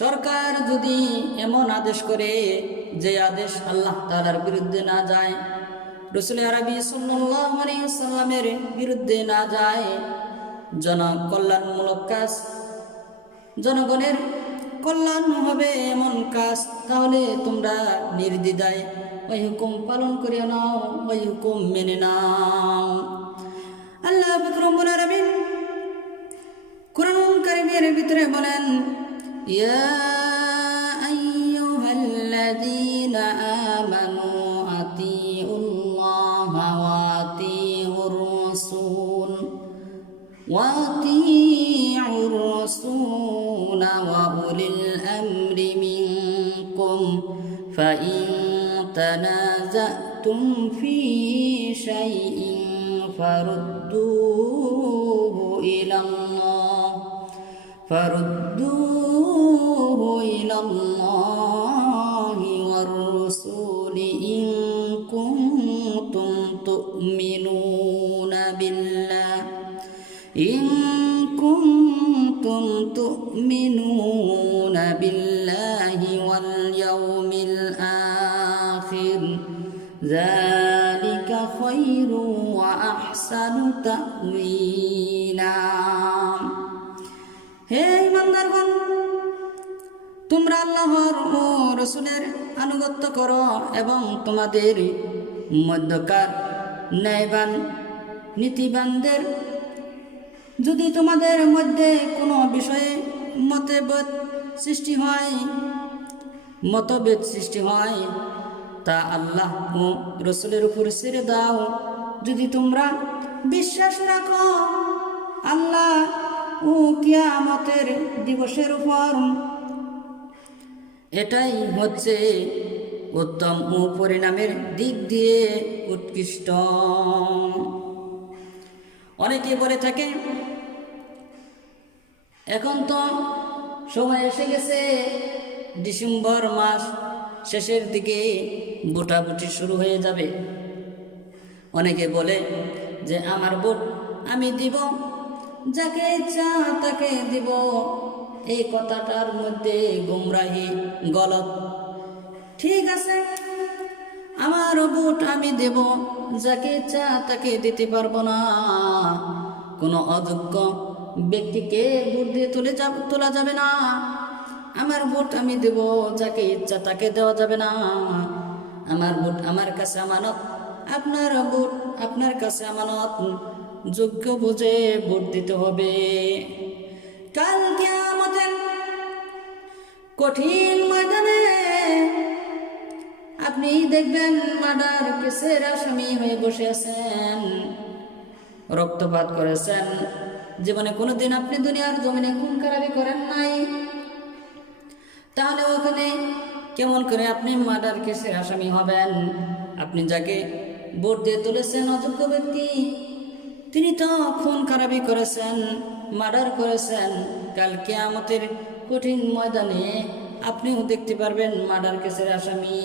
সরকার যদি এমন আদেশ করে যে আদেশ আল্লাহ তাআলার বিরুদ্ধে না যায়, রাসূল আরবি সাল্লাল্লাহু আলাইহি ওয়াসাল্লামের বিরুদ্ধে না যায়, জনকল্যাণমূলক কাজ, জনগণের কল্যাণ হবে এমন কাজ, তাহলে তোমরা নির্দ্বিধায় ওই হুকুম পালন করে নাও, ওই হুকুম মেনে নাও। আল্লাহ রব্বুল আলামিন কুরআনুল কারীমের ভিতরে বলেন, ইয়া আইয়ুহাল্লাযীনা আমানু আতিউল্লাহা ওয়া আতিউর রাসূল ওয়া আতিউর রাসূল ওয়া উলিল আমরি মিনকুম ফাইন তানাযাতুম ফি শাইইন ফারুদ্দুহু ইলাল্লাহি ওয়ার রাসূলি ইন কুনতুম তু'মিনুনা বিল্লাহি ওয়াল ইয়াউমিল আখির, যালিকা খায়রু ওয়া আহসানু তা'ওয়িলা। হে ঈমানদারগণ, তোমরা আল্লাহর ও রাসূলের আনুগত্য করো এবং তোমাদের মধ্যকার ন্যায়বান নীতিবানদের যদি তোমাদের মধ্যে কোনো বিষয়ে মতভেদ সৃষ্টি হয় তা আল্লাহ ও রাসূলের উপর ছেড়ে দাও। যদি তোমরা বিশ্বাস রাখো আল্লাহ ও কিয়ামতের দিবসের উপর, এটাই হচ্ছে উত্তম ও পরিণামের দিক দিয়ে উৎকৃষ্ট। অনেকে বলে থাকে, এখন তো সময় এসে গেছে, ডিসেম্বর মাস শেষের দিকে ভোটাভুটি শুরু হয়ে যাবে। অনেকে বলে যে আমার ভোট আমি দিব, যাকে ইচ্ছা তাকে দিব। এই কথাটার মধ্যে গুমরাহি, গলত। ঠিক আছে, আমার ভোট আমি দেব, যাকে ইচ্ছা তাকে দিতে পারবো না। কোনো অযোগ্য ব্যক্তিকে ভোট দিয়ে তোলা যাবে না। আমার ভোট আমি দেব, যাকে ইচ্ছা তাকে দেওয়া যাবে না। আমার ভোট আমার কাছে আমানত, আপনার ভোট আপনার কাছে আমানত। যোগ্য বুঝে ভোট দিতে হবে। কাল কিয়ামতের কঠিন ময়দানে আপনি দেখবেন মার্ডার কেসের আসামি হয়ে বসে আছেন, রক্তপাত করেছেন। জীবনে কোনোদিন আপনি দুনিয়ার জমিনে খুন খারাপি করেন নাই, তাহলে ওখানে কেমন করে আপনি মার্ডার কেসের আসামি হবেন? আপনি যাকে ভোট দিয়ে তুলেছেন অযোগ্য ব্যক্তি, তিনি তো খুন খারাপি করেছেন, মার্ডার করেছেন। কাল কিয়ামতের কঠিন ময়দানে আপনিও দেখতে পারবেন মার্ডার কেসের আসামি।